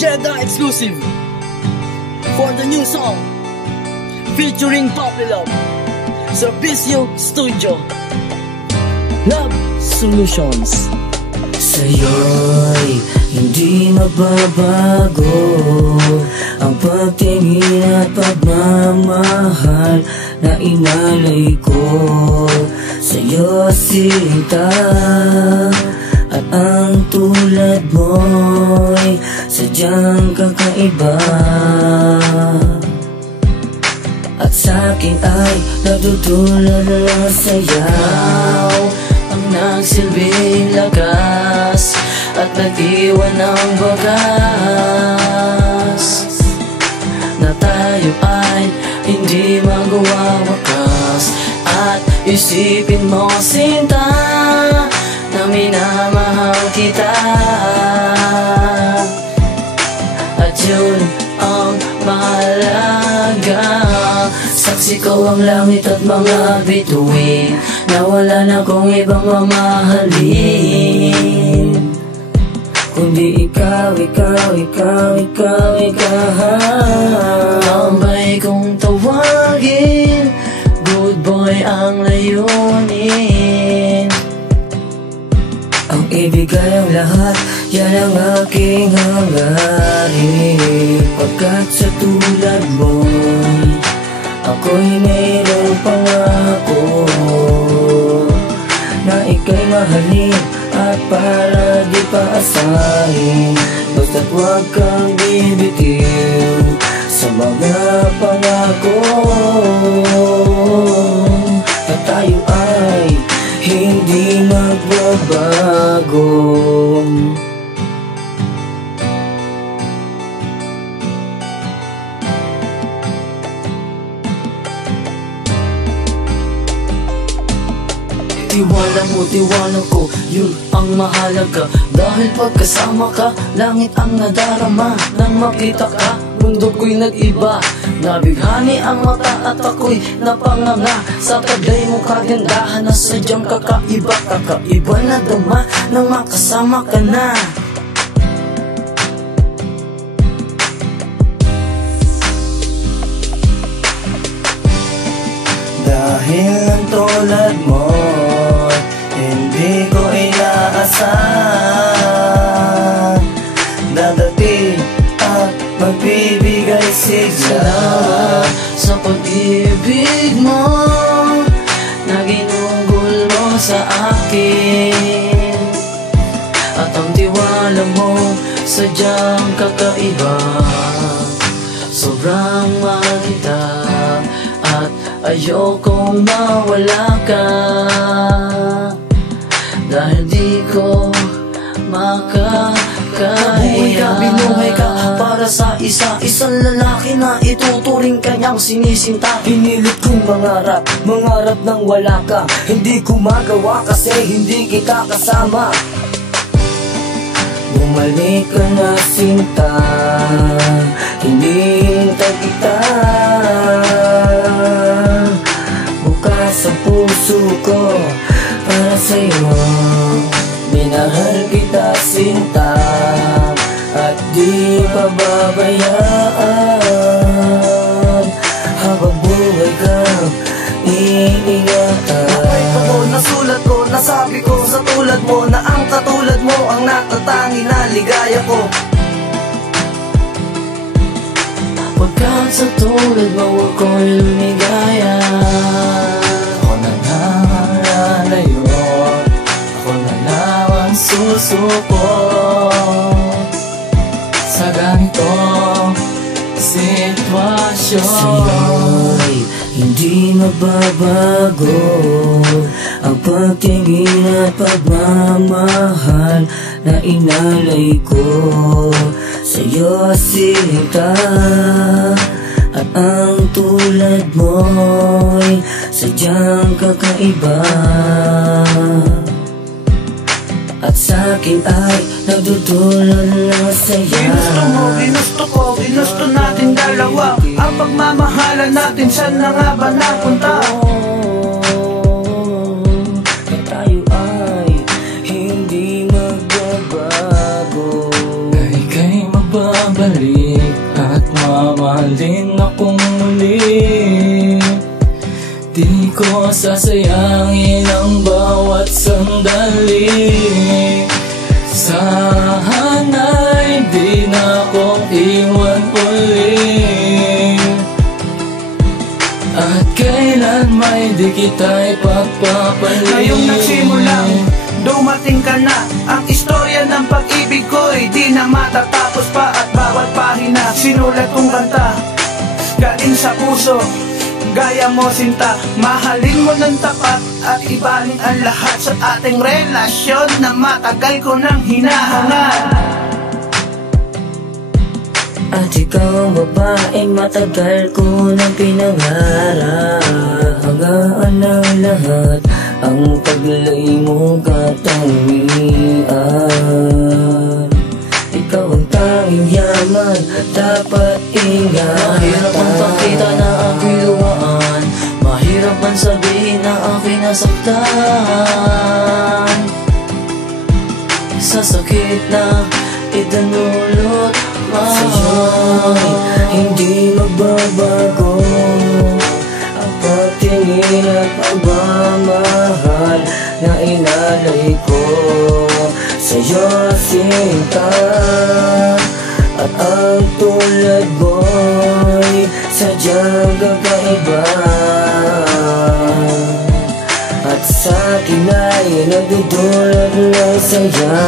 Jeddah exclusive for the new song featuring Poppy Love, Servicio Studio, Love Solutions. Sa'yo'y hindi mababago ang pagtingin at pagmamahal na inalay ko sa'yo, sinta. At ang tulad mo'y sadyang kakaiba, at sa'kin ay natutulad ng sayaw ang nagsilbing lakas at nag-iwan ng bagas na tayo ay hindi magawawakas. At isipin mo, sinta, na minamahal kita, at yun ang mahalaga. Saksi ko ang langit at mga bituin na wala na kong ibang mamahalin kundi ikaw, ikaw, ikaw, ikaw, ikaw. Tambay kong tawagin, good boy ang layunin. Ang ibigay ang lahat, yan ang aking hangarin. Pagkat sa tulad mo, ako'y mayroong pangako na ika'y mahalin at para di paasahin. Basta't huwag kang bibitiw sa mga pangako, at tayo ay hindi magbabago. Tiwala mo, tiwala ko, yun ang mahalaga. Dahil pagkasama ka, langit ang nadarama. Nang makita ka, mundo ko'y nag-iba. Nabighani ang mata at ako'y napanganga sa taglay mong kagandahan na sadyang kakaiba. Kakaiba na dama nang makasama ka na. Dahil ang tulad mo hindi ko inaasahan, dadating at magbibigay sigla sa pag-ibig mo na ginugol mo sa akin. At ang tiwala mo sadyang kakaiba, sobrang mahal kita at ayokong mawala ka. Dahil di ko makakaya. Binuhay ka para sa isang lalaki na ituturing kanyang sinisinta. Pinilit kong mangarap ng wala ka. Hindi ko magawa kasi hindi kita kasama. Bumalik ka na, sinta, hinihintay kita. Bukas ang puso ko para sa'yo. Minahal kita, sinta, at di pababayaan. Habang buhay kang iingatan. Nakwento ko, nasulat ko, nasabi ko sa tulad mo na ang katulad mo ang natatangi na ligaya ko. Pagkat sa tulad mo ako'y lumigaya. Ako na nangalalayo, ako na lang susuko sa ganitong sitwasyon. Sa'yo'y hindi magbabago ang pagtingin at pagmamahal na inalay ko sa'yo, sinta. At ang tulad mo'y sadyang kakaiba, at sa'kin ay nagdudulot ng saya. Ginusto mo, ginusto ko, ginusto natin dalawa. Ang pagmamahalan natin, saan na nga ba napunta? Kaya tayo ay hindi magbabago. Kay magbabago. mahalin akong muli. Di ko sasayangin ang bawat sandali. Sana'y di na akong iwan uli. At kailan may di kita ipagpapalit. Ngayong nagsimulang dumating ka na, ang istorya ng pag-ibig ko'y di na matatapos pa. At bawat pahina sinulat kong kanta, galing sa puso, gaya mo sinta. Mahalin mo ng tapat at ibaling ang lahat sa ating relasyon na matagal ko nang hinahangad. At ikaw ang babaeng matagal ko nang pinangarap. Hangaan ng lahat ang paglay mo katangian. Ikaw ang tanging yaman, dapat ingatan. Mahirap ang pakita na ako'y luwaan, mahirap man sabihin na ako'y nasaktan. Sa sakit na idinulot sa'yo'y hindi magbabago ang pagtingin at pagmamahal na inalay ko sa'yo, sinta. At ang tulad mo'y sadyang kakaiba, at sa'kin ay nagdudulot ng saya.